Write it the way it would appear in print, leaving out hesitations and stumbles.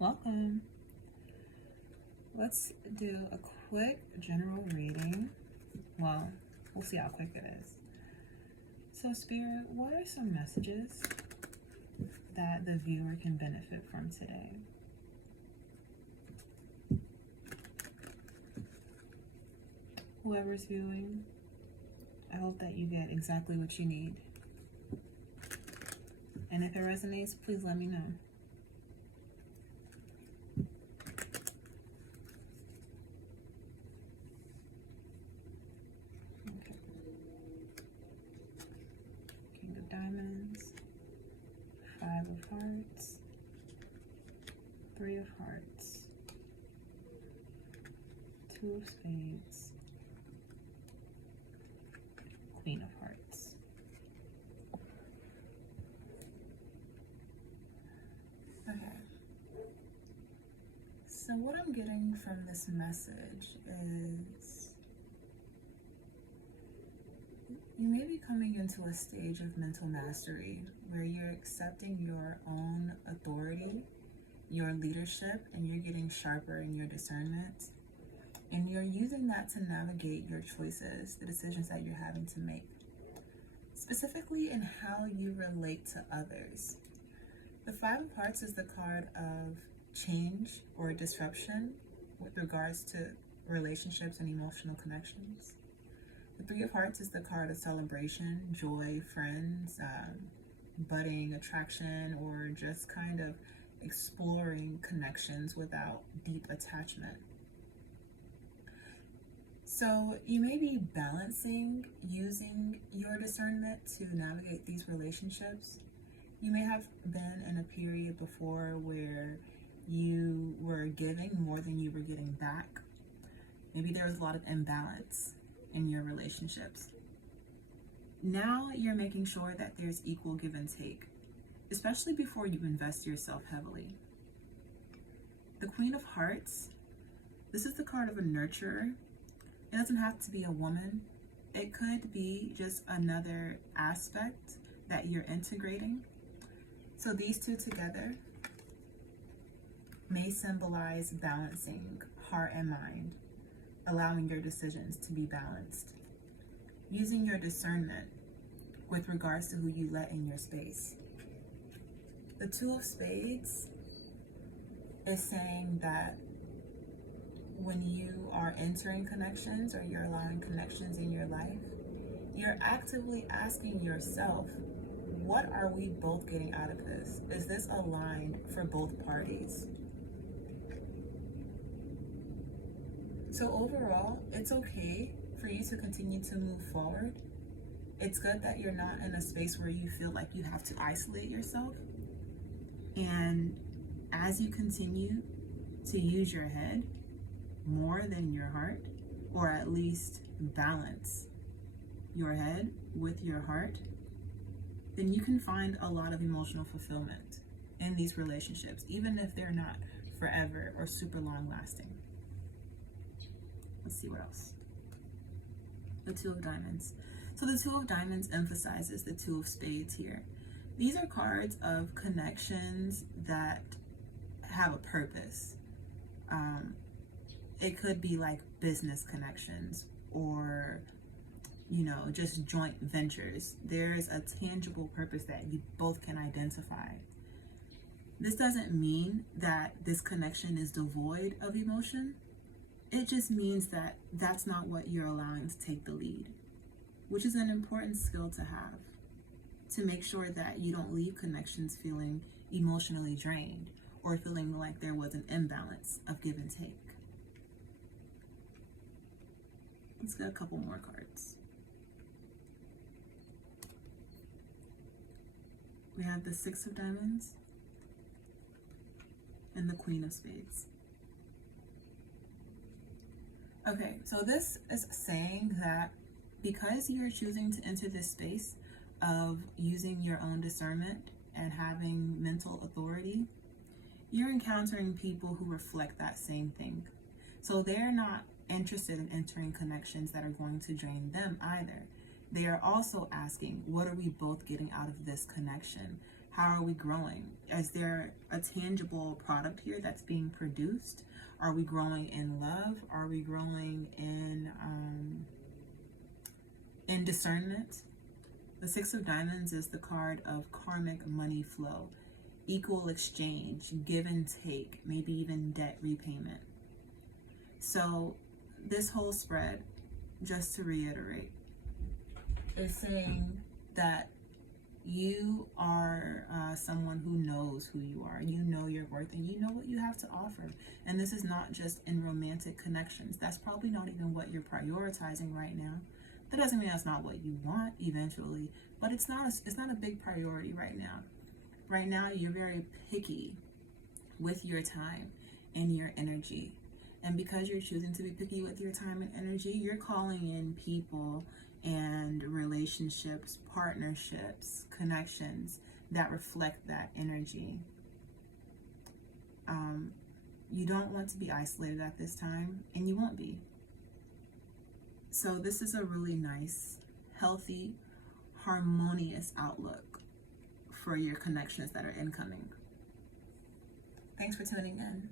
Welcome. Let's do a quick general reading. Well, we'll see how quick it is. So, Spirit, what are some messages that the viewer can benefit from today? Whoever's viewing, I hope that you get exactly what you need. And if it resonates, please let me know. Okay. King of Diamonds, Five of Hearts, Three of Hearts, Two of Spades, Queen of Hearts. Okay. So what I'm getting from this message is you may be coming into a stage of mental mastery where you're accepting your own authority, your leadership, and you're getting sharper in your discernment. And you're using that to navigate your choices, the decisions that you're having to make, specifically in how you relate to others. The Five of Hearts is the card of change or disruption with regards to relationships and emotional connections. The Three of Hearts is the card of celebration, joy, friends, budding attraction, or just kind of exploring connections without deep attachment. So you may be balancing using your discernment to navigate these relationships. You may have been in a period before where you were giving more than you were getting back. Maybe there was a lot of imbalance in your relationships. Now you're making sure that there's equal give and take, especially before you invest yourself heavily. The Queen of Hearts, this is the card of a nurturer. It doesn't have to be a woman. It could be just another aspect that you're integrating. So these two together may symbolize balancing heart and mind, allowing your decisions to be balanced. Using your discernment with regards to who you let in your space. The Two of Spades is saying that when you are entering connections or you're allowing connections in your life, you're actively asking yourself, what are we both getting out of this? Is this aligned for both parties? So overall, it's okay for you to continue to move forward. It's good that you're not in a space where you feel like you have to isolate yourself. And as you continue to use your head more than your heart, or at least balance your head with your heart, then you can find a lot of emotional fulfillment in these relationships, even if they're not forever or super long lasting. Let's see what else. The Two of Diamonds. So the Two of Diamonds emphasizes the Two of Spades here. These are cards of connections that have a purpose. It could be like business connections or, just joint ventures. There's a tangible purpose that you both can identify. This doesn't mean that this connection is devoid of emotion. It just means that that's not what you're allowing to take the lead, which is an important skill to have, to make sure that you don't leave connections feeling emotionally drained or feeling like there was an imbalance of give and take. Let's get a couple more cards. We have the Six of Diamonds and the Queen of Spades. Okay, so this is saying that because you're choosing to enter this space of using your own discernment and having mental authority, you're encountering people who reflect that same thing. So they're not interested in entering connections that are going to drain them either. They are also asking, what are we both getting out of this connection? How are we growing? Is there a tangible product here that's being produced? Are we growing in love? Are we growing in discernment? The Six of Diamonds is the card of karmic money flow, equal exchange, give and take, maybe even debt repayment. So this whole spread, just to reiterate, is saying that you are someone who knows who you are. You know your worth and you know what you have to offer. And this is not just in romantic connections. That's probably not even what you're prioritizing right now. That doesn't mean that's not what you want eventually, but it's not a big priority right now. Right now, you're very picky with your time and your energy. And because you're choosing to be picky with your time and energy, you're calling in people and relationships, partnerships, connections that reflect that energy. You don't want to be isolated at this time, and you won't be. So this is a really nice, healthy, harmonious outlook for your connections that are incoming. Thanks for tuning in.